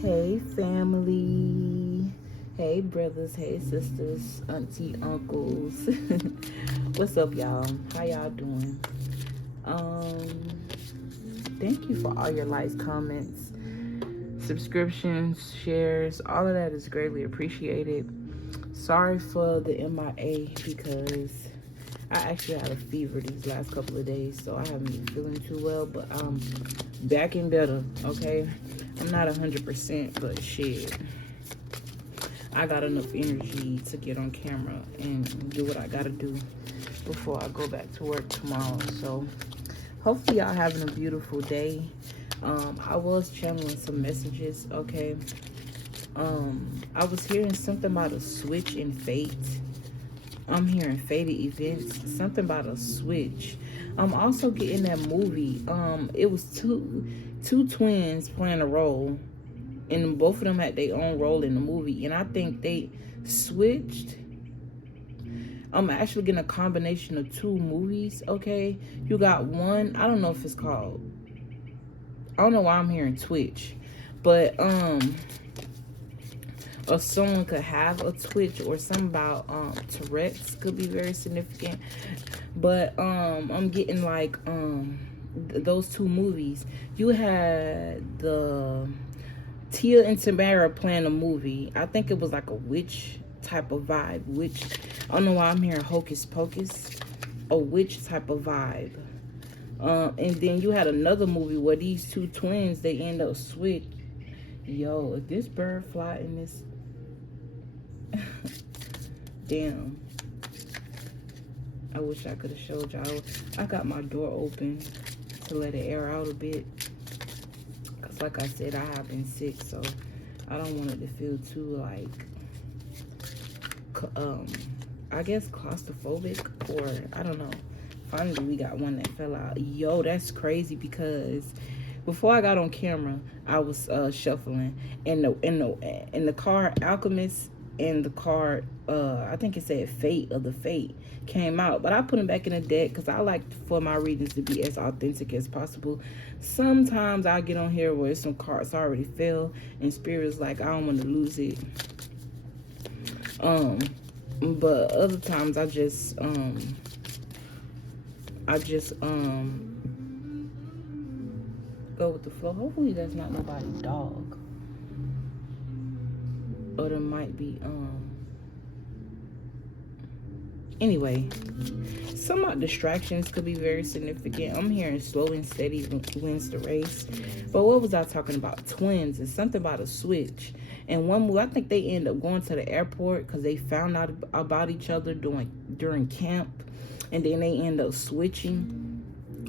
Hey family, hey brothers, hey sisters, auntie, uncles. What's up, y'all? How y'all doing? Thank you for all your likes, comments, subscriptions, shares. All of that is greatly appreciated. Sorry for the MIA because I actually had a fever these last couple of days, so I haven't been feeling too well, but I'm back and better, okay? I'm not 100%, but shit, I got enough energy to get on camera and do what I gotta do before I go back to work tomorrow. So hopefully y'all having a beautiful day. I was channeling some messages, okay? I was hearing something about a switch in fate. I'm hearing fated events, something about a switch. I'm also getting that movie. It was two twins playing a role, and both of them had their own role in the movie, and I think they switched. I'm actually getting a combination of two movies, okay? You got one, I don't know if it's called, I don't know why I'm hearing Twitch, but or someone could have a twitch, or something about Tourette's could be very significant. But I'm getting like those two movies. You had the Tia and Tamara playing a movie. I think it was like a witch type of vibe. Witch, I don't know why I'm hearing hocus pocus. A witch type of vibe. And then you had another movie where these two twins, they end up switch. Yo, if this bird fly in this damn, I wish I could have showed y'all. I got my door open to let it air out a bit, because like I said, I have been sick, so I don't want it to feel too like I guess claustrophobic, or I don't know. Finally we got one that fell out. Yo, that's crazy, because before I got on camera, I was shuffling, and the card Alchemist and the card, I think it said Fate of the Fate, came out. But I put them back in the deck because I like for my readings to be as authentic as possible. Sometimes I get on here where some cards already fell, and Spirit is like, I don't want to lose it. But other times I just go with the flow. Hopefully that's not nobody's dog. Or there might be anyway, some distractions could be very significant. I'm hearing slow and steady wins the race. But what was I talking about? Twins. It's something about a switch. And one move, I think they end up going to the airport because they found out about each other during camp, and then they end up switching.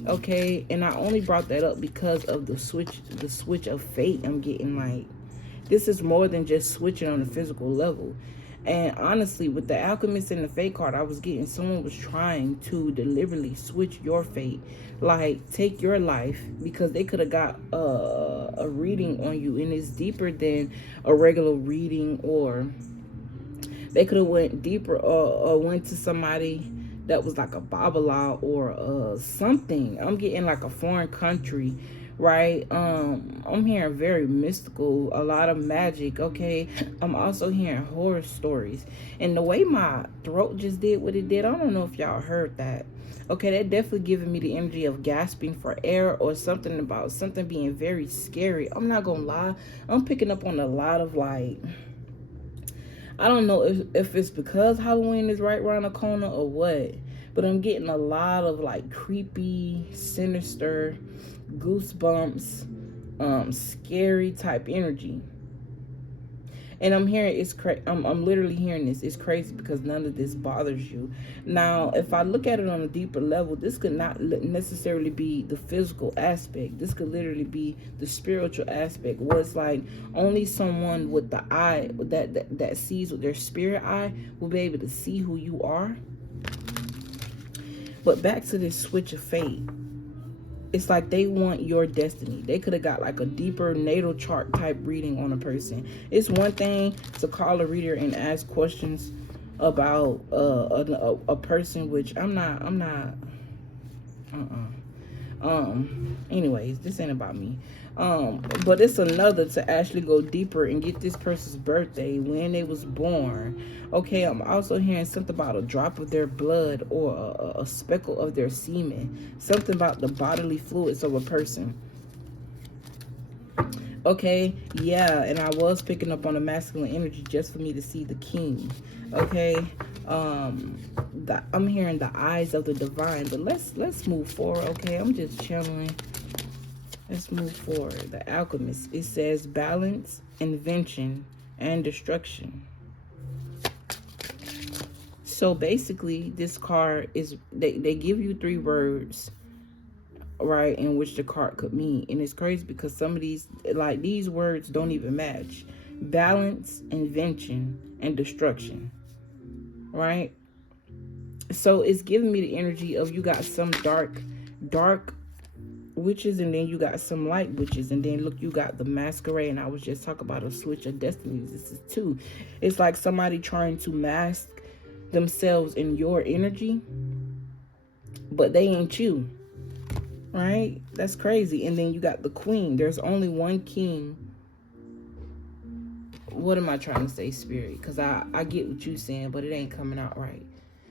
Okay, and I only brought that up because of the switch of fate. I'm getting like, this is more than just switching on a physical level. And honestly, with the Alchemist and the Fate card, I was getting someone was trying to deliberately switch your fate, like take your life, because they could have got a reading on you, and it's deeper than a regular reading, or they could have went deeper, or went to somebody that was like a Babala or something. I'm getting like a foreign country, right? I'm hearing very mystical, a lot of magic, okay? I'm also hearing horror stories. And the way my throat just did what it did, I don't know if y'all heard that. Okay, that definitely giving me the energy of gasping for air, or something about something being very scary. I'm not gonna lie, I'm picking up on a lot of like, I don't know if it's because Halloween is right around the corner or what, but I'm getting a lot of like creepy, sinister, goosebumps, scary type energy. And I'm hearing I'm literally hearing this. It's crazy because none of this bothers you. Now, if I look at it on a deeper level, this could not necessarily be the physical aspect. This could literally be the spiritual aspect, where it's like only someone with the eye that sees with their spirit eye will be able to see who you are. But back to this switch of fate. It's like they want your destiny. They could have got like a deeper natal chart type reading on a person. It's one thing to call a reader and ask questions about a person, which I'm not anyways, this ain't about me. But it's another to actually go deeper and get this person's birthday, when they was born. Okay, I'm also hearing something about a drop of their blood or a speckle of their semen. Something about the bodily fluids of a person. Okay, yeah, and I was picking up on the masculine energy just for me to see the king. Okay, I'm hearing the eyes of the divine, but let's move forward. Okay, I'm just channeling. Let's move forward. The alchemist. It says balance, invention, and destruction. So basically, this card is they give you 3 words, right, in which the card could mean. And it's crazy because some of these, like, these words don't even match. Balance, invention, and destruction, right? So it's giving me the energy of, you got some dark witches, and then you got some light witches, and then look, you got the masquerade. And I was just talking about a switch of destinies. This is 2. It's like somebody trying to mask themselves in your energy, but they ain't you. Right? That's crazy. And then you got the queen. There's only one king. What am I trying to say, spirit? Because I get what you're saying, but it ain't coming out right.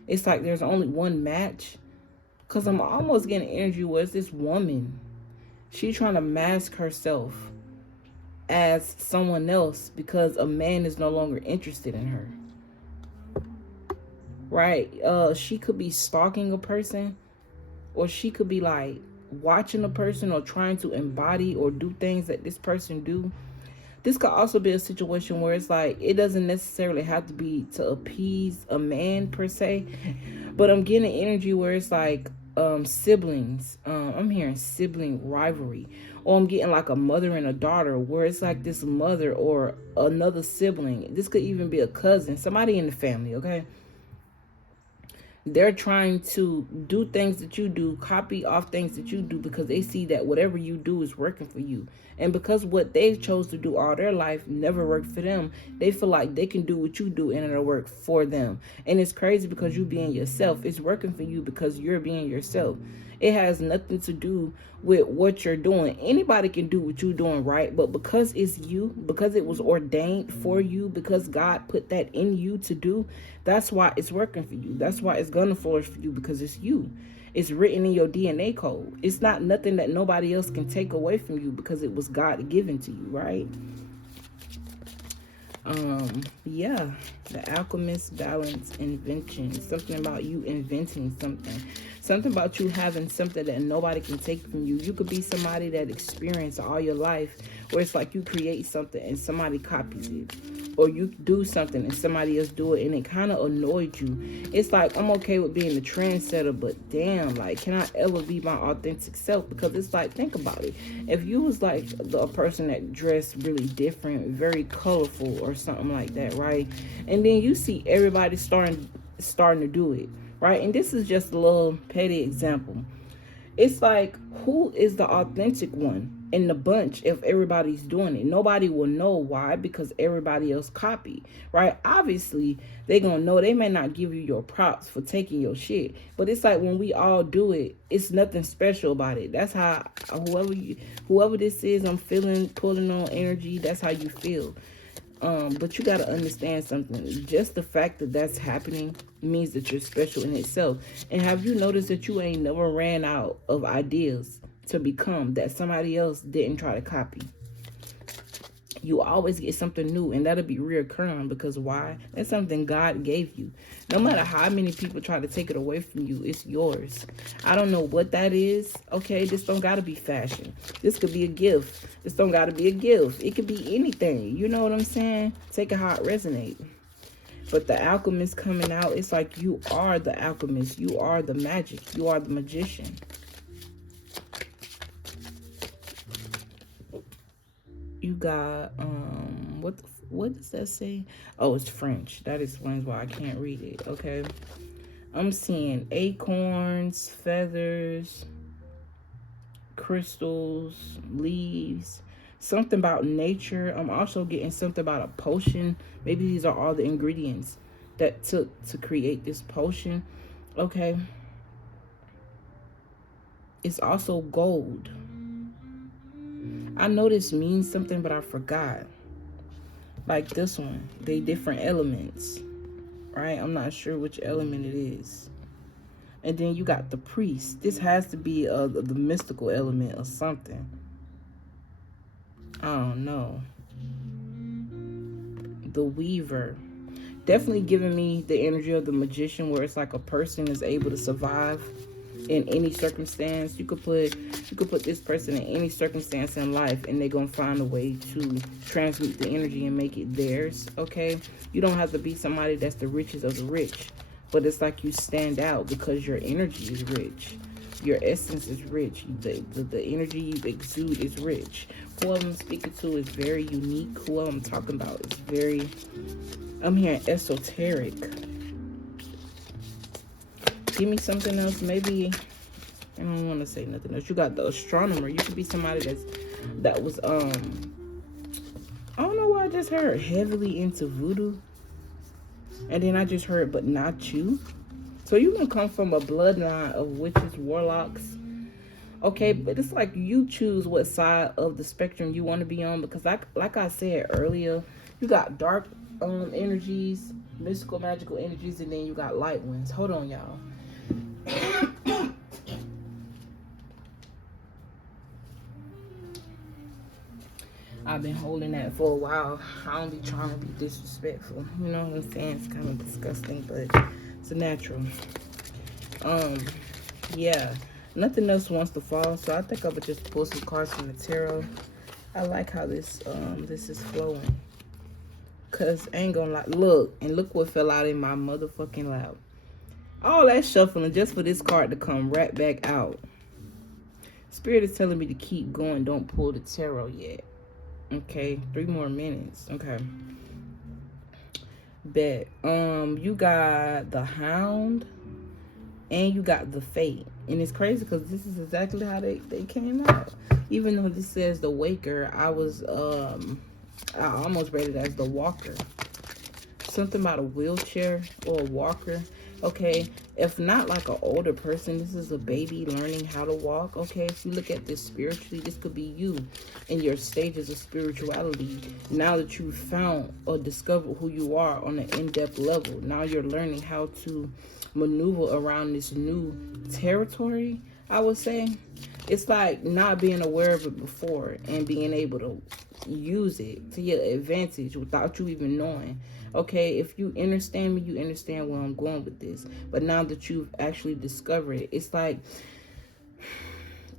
It's like there's only one match. Because I'm almost getting energy where it's this woman. She's trying to mask herself as someone else because a man is no longer interested in her. Right? She could be stalking a person, or she could be like watching a person or trying to embody or do things that this person do. This could also be a situation where it's like, it doesn't necessarily have to be to appease a man per se, but I'm getting energy where it's like siblings. I'm hearing sibling rivalry, or I'm getting like a mother and a daughter, where it's like this mother or another sibling. This could even be a cousin, somebody in the family. Okay, they're trying to do things that you do, copy off things that you do, because they see that whatever you do is working for you. And because what they chose to do all their life never worked for them, they feel like they can do what you do and it'll work for them. And it's crazy because you being yourself, it's working for you because you're being yourself. It has nothing to do with what you're doing. Anybody can do what you're doing, right? But because it's you, because it was ordained for you, because God put that in you to do, that's why it's working for you. That's why it's going to flourish for you, because it's you. It's written in your DNA code. It's not nothing that nobody else can take away from you, because it was God given to you, right? Yeah, the alchemist, balance, invention. Something about you inventing something about you having something that nobody can take from you. You could be somebody that experienced all your life where it's like you create something and somebody copies it, or you do something and somebody else do it, and it kind of annoyed you. It's like, I'm okay with being the trendsetter, but damn, like, can I ever be my authentic self? Because it's like, think about it. If you was like a person that dressed really different, very colorful or something like that, right? And then you see everybody starting to do it, right? And this is just a little petty example. It's like, who is the authentic one in the bunch if everybody's doing it? Nobody will know. Why? Because everybody else copy, right? Obviously, they're going to know. They may not give you your props for taking your shit, but it's like when we all do it, it's nothing special about it. That's how, whoever this is, I'm feeling, pulling on energy, that's how you feel. But you got to understand something. Just the fact that that's happening means that you're special in itself. And have you noticed that you ain't never ran out of ideas to become that somebody else didn't try to copy? You always get something new, and that'll be reoccurring, because why? That's something God gave you. No matter how many people try to take it away from you, it's yours. I don't know what that is. Okay, this don't gotta be fashion. This could be a gift. This don't gotta be a gift. It could be anything. You know what I'm saying? Take it how it resonates. But the alchemist coming out, it's like you are the alchemist. You are the magic. You are the magician. You got, what does that say? Oh, it's French. That explains why I can't read it. Okay. I'm seeing acorns, feathers, crystals, leaves, something about nature. I'm also getting something about a potion. Maybe these are all the ingredients that took to create this potion. Okay. It's also gold. I know this means something, but I forgot. Like this one, they different elements, right? I'm not sure which element it is. And then you got the priest. This has to be the mystical element or something. I don't know. The weaver. Definitely giving me the energy of the magician, where it's like a person is able to survive in any circumstance. You could put this person in any circumstance in life, and they're gonna find a way to transmute the energy and make it theirs. Okay, you don't have to be somebody that's the richest of the rich, but it's like you stand out because your energy is rich, your essence is rich, the energy you exude is rich. Who I'm speaking to is very unique. Who I'm talking about is very, I'm hearing esoteric. Give me something else. Maybe, I don't want to say nothing else. You got the astronomer. You could be somebody that was, I don't know why I just heard heavily into voodoo. And then I just heard, but not you. So you can come from a bloodline of witches, warlocks. Okay, but it's like you choose what side of the spectrum you want to be on. Because like I said earlier, you got dark energies, mystical, magical energies, and then you got light ones. Hold on, y'all. I've been holding that for a while. I don't be trying to be disrespectful. You know what I'm saying? It's kind of disgusting, but it's a natural. Yeah. Nothing else wants to fall, so I think I would just pull some cards from the tarot. I like how this is flowing. Cause I ain't gonna lie. Look what fell out in my motherfucking lap. All that shuffling just for this card to come right back out. Spirit is telling me to keep going. Don't pull the tarot yet. Okay, 3 more minutes. Okay. Bet. You got the Hound and you got the Fate. And it's crazy because this is exactly how they came out. Even though this says the Waker, I almost read it as the Walker. Something about a wheelchair or a walker. Okay, if not like an older person, this is a baby learning how to walk. Okay, if you look at this spiritually, this could be you in your stages of spirituality. Now that you've found or discovered who you are on an in-depth level, now you're learning how to maneuver around this new territory, I would say. It's like not being aware of it before and being able to use it to your advantage without you even knowing. Okay, if you understand me, you understand where I'm going with this. But now that you've actually discovered it, it's like,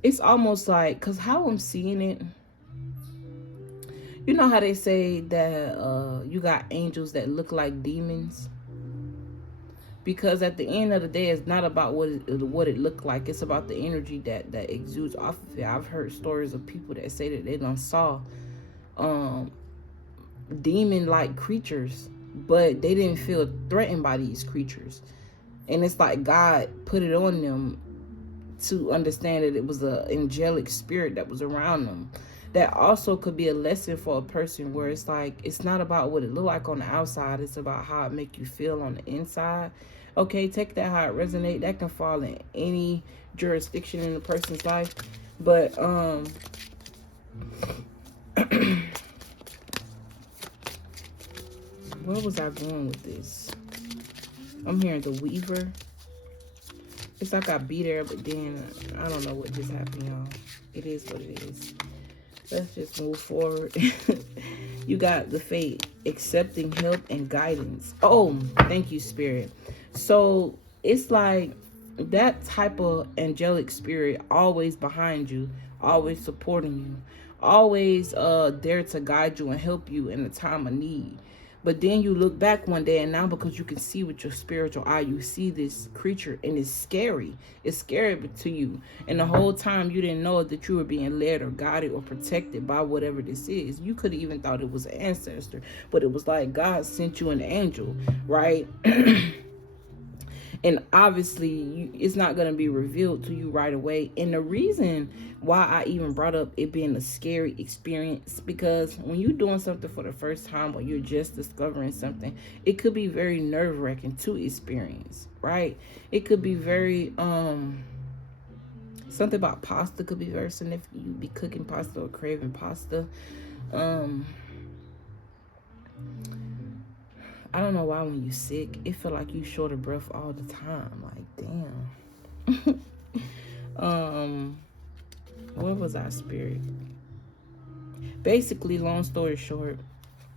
it's almost like, because how I'm seeing it, you know how they say that you got angels that look like demons? Because at the end of the day, it's not about what it looked like. It's about the energy that exudes off of it. I've heard stories of people that say that they done saw demon-like creatures, but they didn't feel threatened by these creatures. And it's like God put it on them to understand that it was an angelic spirit that was around them. That also could be a lesson for a person where it's like, it's not about what it look like on the outside. It's about how it make you feel on the inside. Okay, take that how it resonate. That can fall in any jurisdiction in a person's life. But where was I going with this? I'm hearing the Weaver. It's like I be there, but then I don't know what just happened, y'all. It is what it is. Let's just move forward. You got the Fate, accepting help and guidance. Oh, thank you, Spirit. So it's like that type of angelic spirit always behind you, always supporting you, always there to guide you and help you in a time of need. But then you look back one day, and now because you can see with your spiritual eye, you see this creature, and it's scary. It's scary to you. And the whole time you didn't know that you were being led or guided or protected by whatever this is. You could have even thought it was an ancestor, but it was like God sent you an angel, right? And obviously, it's not going to be revealed to you right away. And the reason why I even brought up it being a scary experience, because when you're doing something for the first time or you're just discovering something, it could be very nerve-wracking to experience, right? It could be very, Something about pasta could be very significant. You be cooking pasta or craving pasta. I don't know why when you sick, it feel like you short of breath all the time. Like, damn. What was our spirit? Basically, long story short,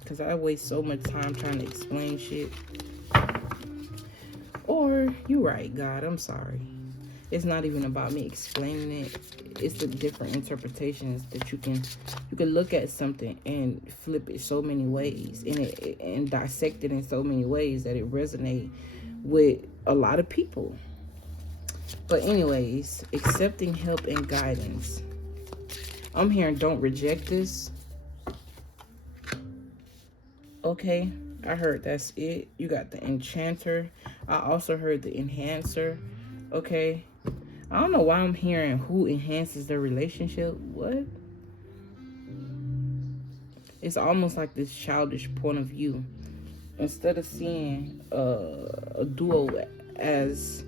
because I waste so much time trying to explain shit. Or, you're right, God, I'm sorry. It's not even about me explaining it. It's the different interpretations that you can look at something and flip it so many ways and dissect it in so many ways that it resonates with a lot of people. But anyways, accepting help and guidance. I'm hearing don't reject this. Okay, I heard that's it. You got the enchanter. I also heard the enhancer. Okay. I don't know why I'm hearing who enhances the relationship. What? It's almost like this childish point of view. Instead of seeing a duo as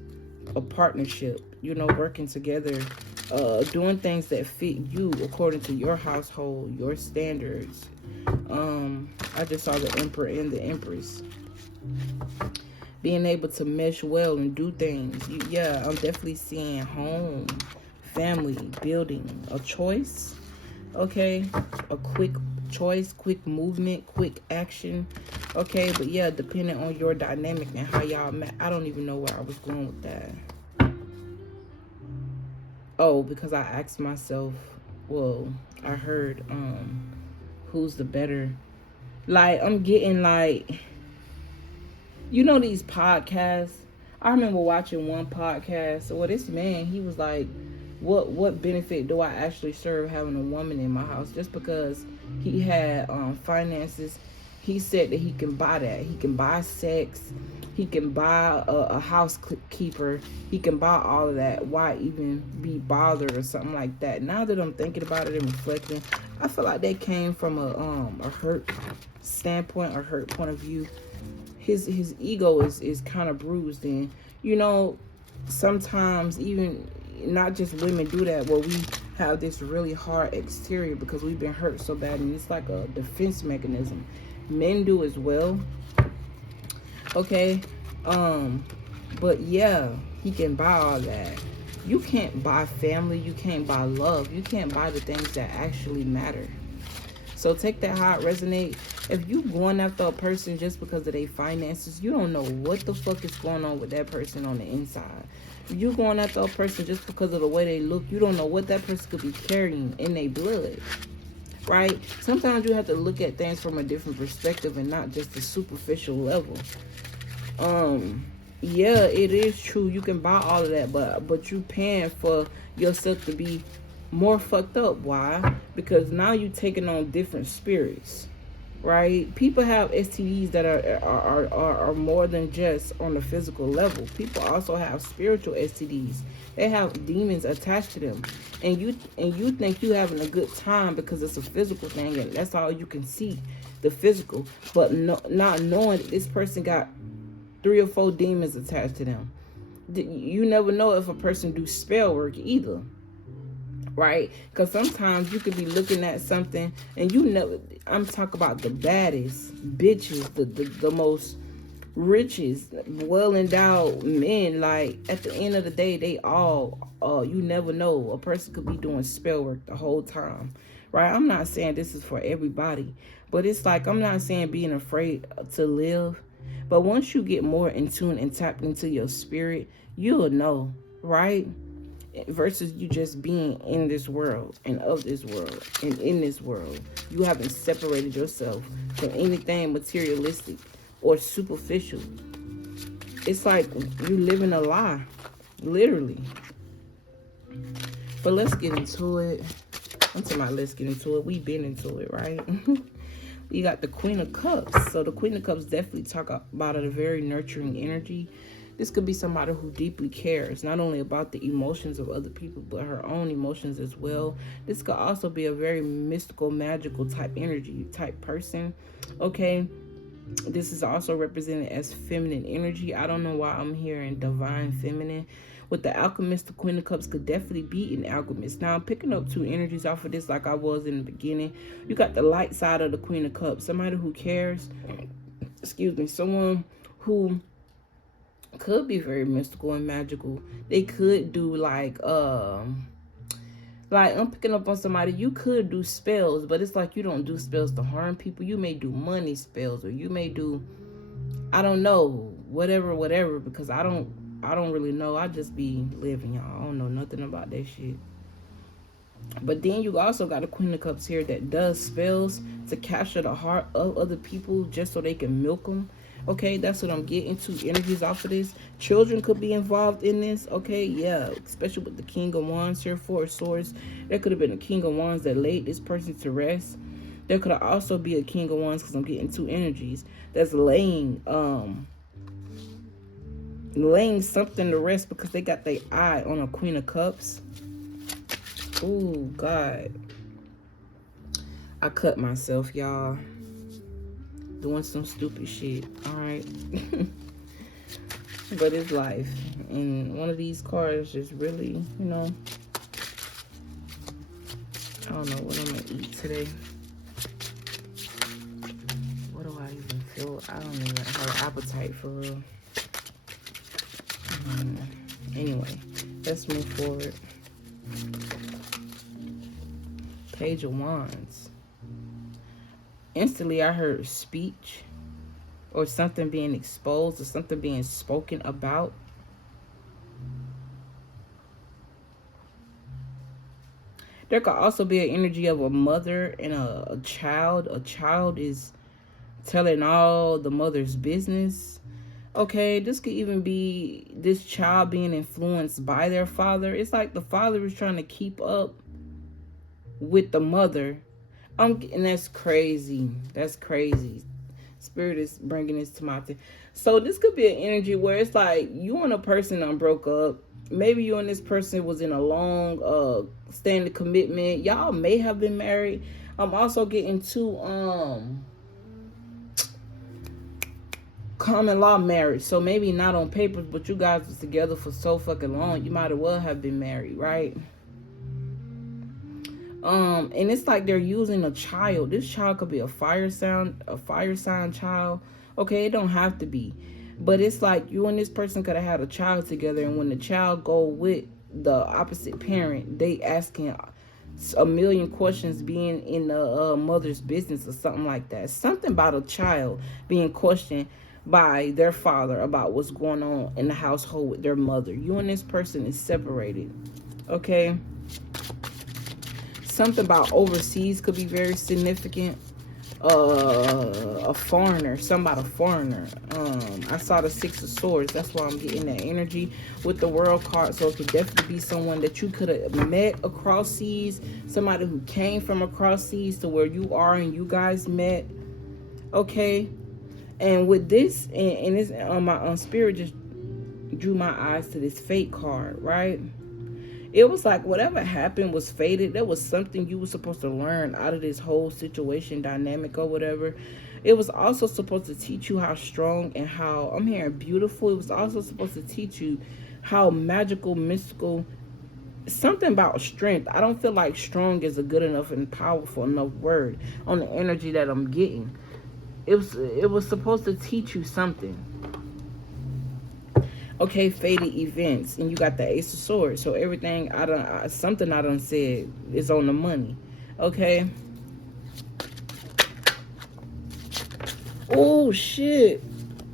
a partnership, you know, working together, doing things that fit you according to your household, your standards. I just saw the Emperor and the Empress. Being able to mesh well and do things. Yeah, I'm definitely seeing home, family, building, a choice. Okay, a quick choice, quick movement, quick action. Okay, but yeah, depending on your dynamic and how y'all met. I don't even know where I was going with that. Oh, because I asked myself, well, I heard, who's the better? Like, I'm getting like, you know these podcasts? I remember watching one podcast. Well, this man, he was like, what benefit do I actually serve having a woman in my house? Just because he had finances, he said that he can buy that. He can buy sex. He can buy a housekeeper. He can buy all of that. Why even be bothered or something like that? Now that I'm thinking about it and reflecting, I feel like that came from a hurt standpoint or hurt point of view. His ego is kind of bruised, and you know, sometimes even not just women do that, where we have this really hard exterior because we've been hurt so bad, and it's like a defense mechanism. Men do as well. Okay, but yeah, he can buy all that. You can't buy family. You can't buy love. You can't buy the things that actually matter. So take that how it resonates. If you going after a person just because of their finances, you don't know what the fuck is going on with that person on the inside. If you going after a person just because of the way they look, you don't know what that person could be carrying in their blood. Right? Sometimes you have to look at things from a different perspective and not just the superficial level. Yeah, it is true. You can buy all of that, but you paying for yourself to be more fucked up. Why? Because now you taking on different spirits, right? People have STDs that are more than just on the physical level. People also have spiritual STDs. They have demons attached to them, and you think you having a good time because it's a physical thing, and that's all you can see, the physical. But not knowing that this person got 3 or 4 demons attached to them. You never know if a person do spell work either. Right? Because sometimes you could be looking at something and you know, I'm talking about the baddest bitches, the most richest, well-endowed men. Like, at the end of the day, they all, you never know. A person could be doing spell work the whole time. Right? I'm not saying this is for everybody. But it's like, I'm not saying being afraid to live. But once you get more in tune and tapped into your spirit, you'll know. Right? Versus you just being in this world and of this world and in this world. You haven't separated yourself from anything materialistic or superficial. It's like you living a lie, literally. But let's get into it. I'm talking about let's get into it. We've been into it, right? We got the Queen of Cups. So the Queen of Cups definitely talk about a very nurturing energy. This could be somebody who deeply cares, not only about the emotions of other people, but her own emotions as well. This could also be a very mystical, magical type energy, type person. Okay. This is also represented as feminine energy. I don't know why I'm hearing divine feminine. With the alchemist, the Queen of Cups could definitely be an alchemist. Now, I'm picking up 2 energies off of this like I was in the beginning. You got the light side of the Queen of Cups. Somebody who cares. Excuse me. Someone who could be very mystical and magical. They could do like I'm picking up on somebody. You could do spells, but it's like you don't do spells to harm people. You may do money spells, or you may do, I don't know, whatever, because I don't really know. I just be living, y'all. I don't know nothing about that shit. But then you also got a Queen of Cups here that does spells to capture the heart of other people just so they can milk them. Okay, that's what I'm getting to. Energies off of this. Children could be involved in this. Okay, yeah, especially with the King of Wands here, 4 of Swords. There could have been a King of Wands that laid this person to rest. There could also be a King of Wands, because I'm getting 2 energies, that's laying something to rest because they got their eye on a Queen of Cups. Oh, God. I cut myself, y'all. Doing some stupid shit. Alright. But it's life. And one of these cards just really, you know. I don't know what I'm going to eat today. What do I even feel? I don't even have an appetite for real. Anyway, let's move forward. Page of Wands. Instantly, I heard speech or something being exposed or something being spoken about. There could also be an energy of a mother and a child. A child is telling all the mother's business. Okay, this could even be this child being influenced by their father. It's like the father is trying to keep up with the mother. And that's crazy. That's crazy. Spirit is bringing this to my attention. So this could be an energy where it's like you and a person done broke up. Maybe you and this person was in a long standing commitment. Y'all may have been married. I'm also getting to common law marriage. So maybe not on papers, but you guys was together for so fucking long. You might as well have been married, right? And it's like they're using a child. This child could be a fire sign child. Okay, it don't have to be. But it's like you and this person could have had a child together, and when the child go with the opposite parent, they asking a million questions, being in the mother's business or something like that. Something about a child being questioned by their father about what's going on in the household with their mother. You and this person is separated. Okay? Something about overseas could be very significant. A foreigner, somebody foreigner. I saw the 6 of Swords. That's why I'm getting that energy with the World card. So it could definitely be someone that you could have met across seas. Somebody who came from across seas to where you are and you guys met. Okay. And with this, and this, my spirit just drew my eyes to this fate card, right? It was like whatever happened was fated. There was something you were supposed to learn out of this whole situation, dynamic or whatever. It was also supposed to teach you how strong and how, I'm hearing beautiful. It was also supposed to teach you how magical, mystical, something about strength. I don't feel like strong is a good enough and powerful enough word on the energy that I'm getting. It was supposed to teach you something. Okay, fated events, and you got the Ace of Swords. So everything something I done said is on the money. Okay. Oh shit!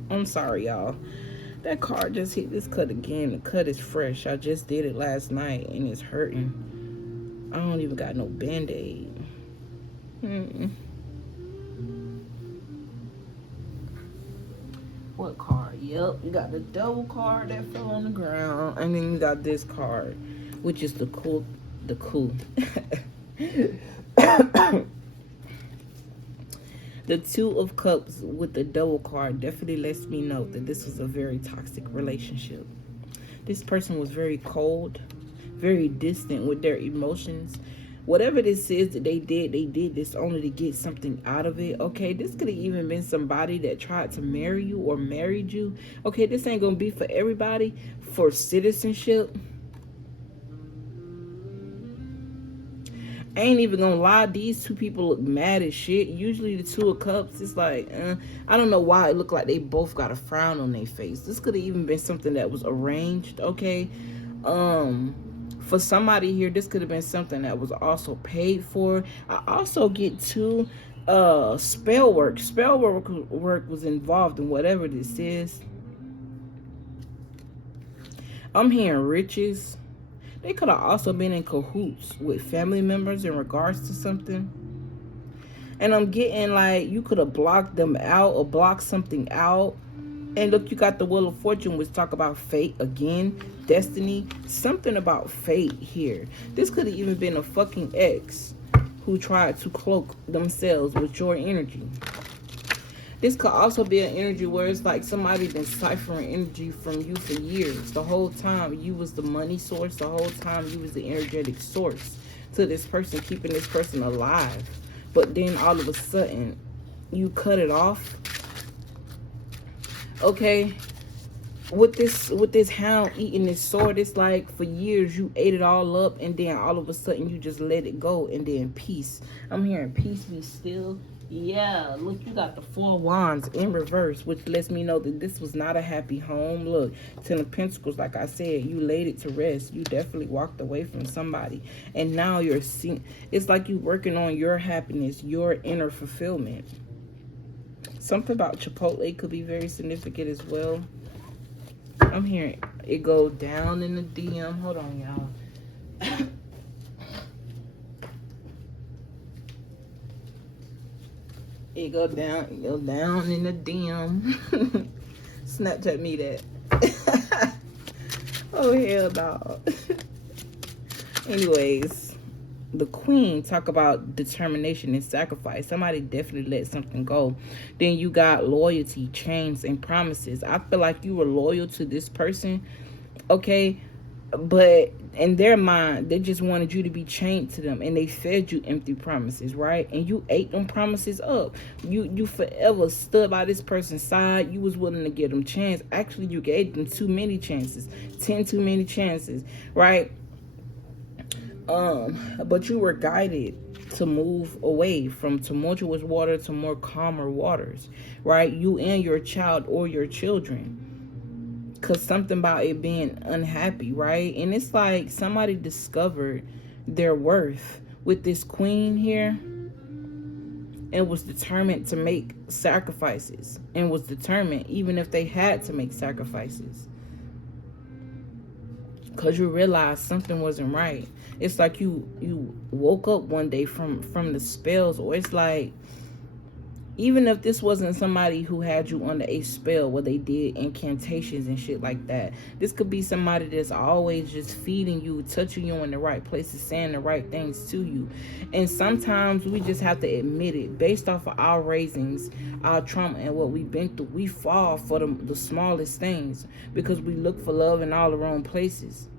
I'm sorry, y'all. That card just hit this cut again. The cut is fresh. I just did it last night, and it's hurting. I don't even got no band-aid. What card? Yep, you got the double card that fell on the ground, and then you got this card, which is the cool. The 2 of Cups with the double card definitely lets me know that this was a very toxic relationship. This person was very cold, very distant with their emotions. Whatever this is that they did this only to get something out of it. Okay, this could have even been somebody that tried to marry you or married you. Okay, this ain't gonna be for everybody. For citizenship, I ain't even gonna lie, these two people look mad as shit. Usually the Two of Cups, it's like, I don't know why it looked like they both got a frown on their face. This could have even been something that was arranged, okay? For somebody here, this could have been something that was also paid for. I also get to spell work. Spell work was involved in whatever this is. I'm hearing riches. They could have also been in cahoots with family members in regards to something. And I'm getting like you could have blocked them out or blocked something out. And look, you got the Wheel of Fortune, which talk about fate again, destiny, something about fate here. This could have even been a fucking ex who tried to cloak themselves with your energy. This could also be an energy where it's like somebody been ciphering energy from you for years. The whole time you was the money source. The whole time you was the energetic source to this person, keeping this person alive. But then all of a sudden, you cut it off. Okay, with this hound eating this sword, it's like for years you ate it all up, and then all of a sudden you just let it go, and then peace. I'm hearing peace be still. Yeah, look, you got the Four Wands in reverse, which lets me know that this was not a happy home. Look, Ten of Pentacles, like I said, you laid it to rest. You definitely walked away from somebody, and now you're seeing. It's like you working on your happiness, your inner fulfillment. Something about Chipotle could be very significant as well. I'm hearing it go down in the DM. Hold on, y'all. It go down in the DM. Snapchat me that. Oh, hell no. Anyways, the Queen talk about determination and sacrifice. Somebody definitely let something go. Then you got loyalty, chains, and promises. I feel like you were loyal to this person, okay? But in their mind, they just wanted you to be chained to them, and they fed you empty promises, right? And you ate them promises up. You forever stood by this person's side. You was willing to give them chance. Actually, you gave them too many chances, 10 too many chances, right? But you were guided to move away from tumultuous water to more calmer waters, right? You and your child or your children. Because something about it being unhappy, right? And it's like somebody discovered their worth with this Queen here and was determined to make sacrifices, and was determined even if they had to make sacrifices, because you realize something wasn't right. It's like you woke up one day from the spells, or it's like, even if this wasn't somebody who had you under a spell where they did incantations and shit like that, this could be somebody that's always just feeding you, touching you in the right places, saying the right things to you. And sometimes we just have to admit it. Based off of our raisings, our trauma, and what we've been through, we fall for the smallest things because we look for love in all the wrong places,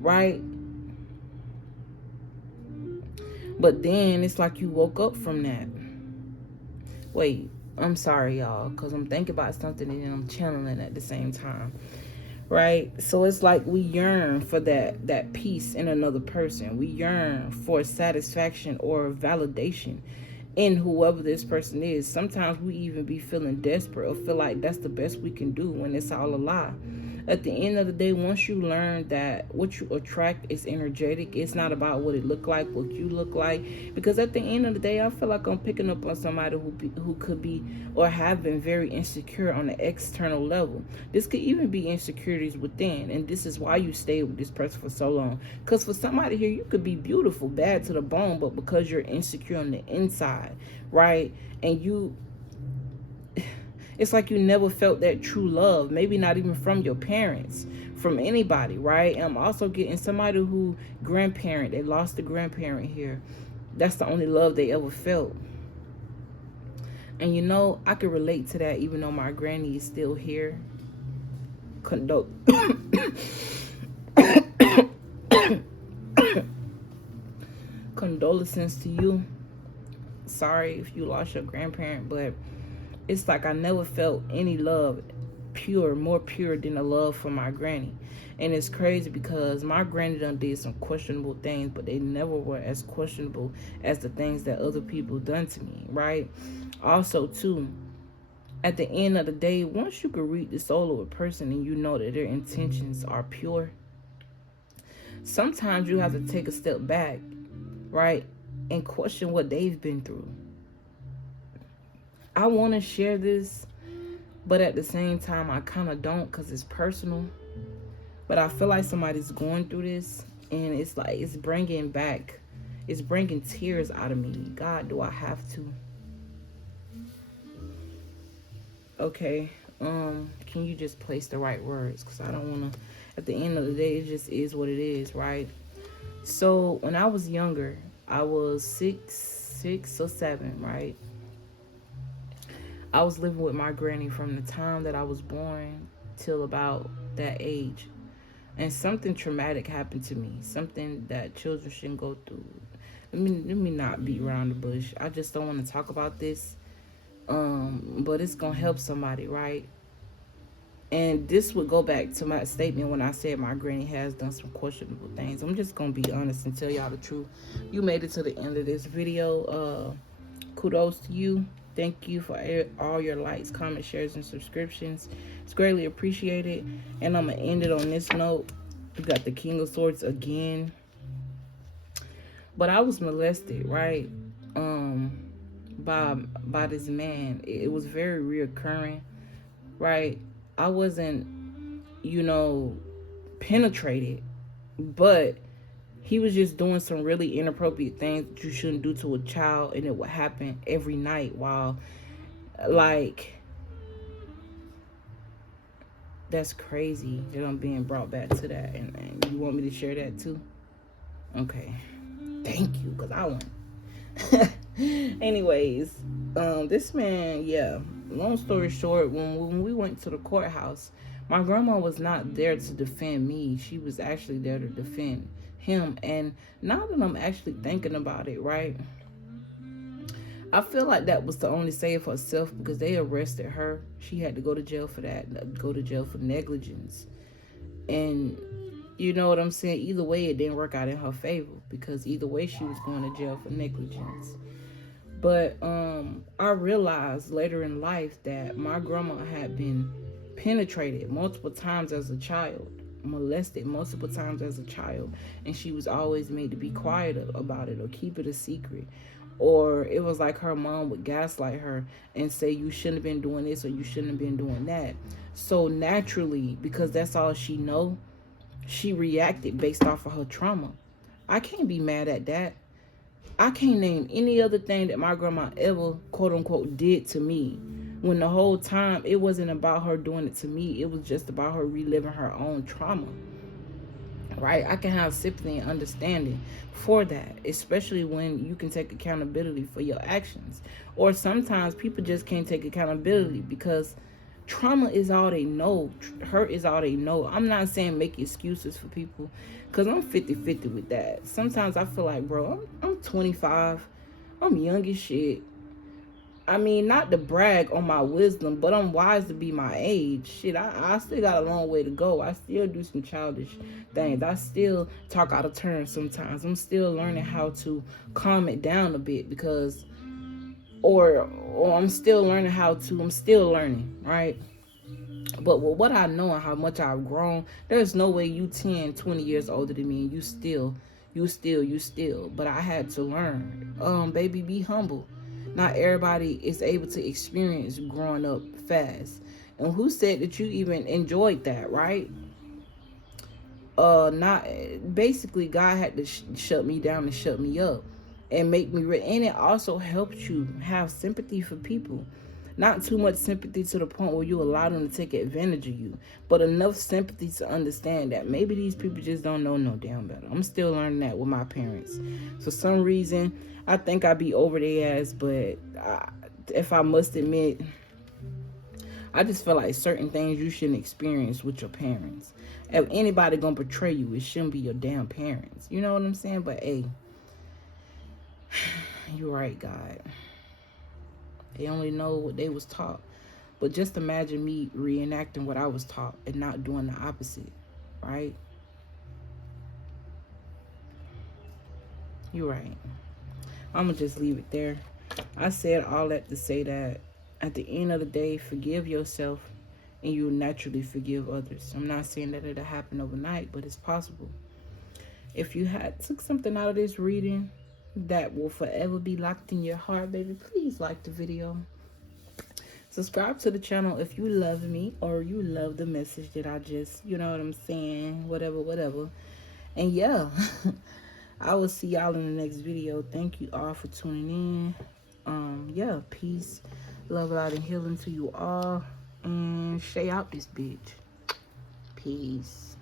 right? But then it's like you woke up from that. Wait, I'm sorry, y'all, because I'm thinking about something and then I'm channeling at the same time, right? So it's like we yearn for that peace in another person. We yearn for satisfaction or validation in whoever this person is. Sometimes we even be feeling desperate or feel like that's the best we can do when it's all a lie. At the end of the day, once you learn that what you attract is energetic, it's not about what it look like, what you look like. Because at the end of the day, I feel like I'm picking up on somebody who could be or have been very insecure on the external level. This could even be insecurities within, and this is why you stayed with this person for so long. Because for somebody here, you could be beautiful, bad to the bone, but because you're insecure on the inside, right? And it's like you never felt that true love, maybe not even from your parents, from anybody, right? I'm also getting somebody who grandparent, they lost a grandparent here. That's the only love they ever felt. And you know, I can relate to that even though my granny is still here. condolences to you. Sorry if you lost your grandparent, but it's like I never felt any love more pure than the love for my granny. And it's crazy because my granny done did some questionable things, but they never were as questionable as the things that other people done to me, right? Also, too, at the end of the day, once you can read the soul of a person and you know that their intentions are pure, sometimes you have to take a step back, right, and question what they've been through. I want to share this, but at the same time, I kind of don't, because it's personal. But I feel like somebody's going through this, and it's like it's bringing tears out of me. God, do I have to? Okay, can you just place the right words? Because I don't want to, at the end of the day, it just is what it is, right? So when I was younger, I was six or seven, right? I was living with my granny from the time that I was born till about that age. And something traumatic happened to me. Something that children shouldn't go through. Let me not beat around the bush. I just don't want to talk about this. But it's going to help somebody, right? And this would go back to my statement when I said my granny has done some questionable things. I'm just going to be honest and tell y'all the truth. You made it to the end of this video. Kudos to you. Thank you for all your likes, comments, shares, and subscriptions. It's greatly appreciated. And I'm going to end it on this note. We got the King of Swords again. But I was molested, right? By this man. It was very reoccurring, right? I wasn't, penetrated, but he was just doing some really inappropriate things that you shouldn't do to a child, and it would happen every night while, like, that's crazy that I'm being brought back to that, and you want me to share that too? Okay. Thank you, because I want Anyways, this man, long story short, when we went to the courthouse, my grandma was not there to defend me. She was actually there to defend him. And now that I'm actually thinking about it, right, I feel like that was to only save herself, because they arrested her. She had to go to jail for that, go to jail for negligence. And you know what I'm saying? Either way, it didn't work out in her favor, because either way, she was going to jail for negligence. But I realized later in life that my grandma had been penetrated multiple times as a child, molested multiple times as a child, and she was always made to be quiet about it or keep it a secret. Or it was like her mom would gaslight her and say, you shouldn't have been doing this or you shouldn't have been doing that. So naturally, because that's all she know, she reacted based off of her trauma. I can't be mad at that. I can't name any other thing that my grandma ever, quote unquote, did to me, when the whole time it wasn't about her doing it to me. It was just about her reliving her own trauma, right? I can have sympathy and understanding for that, especially when you can take accountability for your actions. Or sometimes people just can't take accountability because trauma is all they know. Hurt is all they know. I'm not saying make excuses for people, because I'm 50-50 with that. Sometimes I feel like, bro, I'm 25. I'm young as shit. I mean, not to brag on my wisdom, but I'm wise to be my age. Shit, I still got a long way to go. I still do some childish things. I still talk out of turn sometimes. I'm still learning how to calm it down a bit, because or I'm still learning I'm still learning, right? But with what I know and how much I've grown, there's no way you 10, 20 years older than me and you still. But I had to learn. Baby, be humble. Not everybody is able to experience growing up fast. And who said that you even enjoyed that, right? Basically, God had to shut me down and shut me up and make me and it also helps you have sympathy for people. Not too much sympathy to the point where you allow them to take advantage of you, but enough sympathy to understand that maybe these people just don't know no damn better. I'm still learning that with my parents. For some reason, I think I be over their ass, but if I must admit, I just feel like certain things you shouldn't experience with your parents. If anybody gonna betray you, it shouldn't be your damn parents. You know what I'm saying? But hey, You're right, God. They only know what they was taught. But just imagine me reenacting what I was taught and not doing the opposite, right? You're right. I'm going to just leave it there. I said all that to say that at the end of the day, forgive yourself and you'll naturally forgive others. I'm not saying that it'll happen overnight, but it's possible. If you took something out of this reading that will forever be locked in your heart, baby, please like the video. Subscribe to the channel if you love me or you love the message that I just, you know what I'm saying, whatever. And yeah, I will see y'all in the next video. Thank you all for tuning in. Yeah, peace, love, light, and healing to you all. And stay out this bitch. Peace.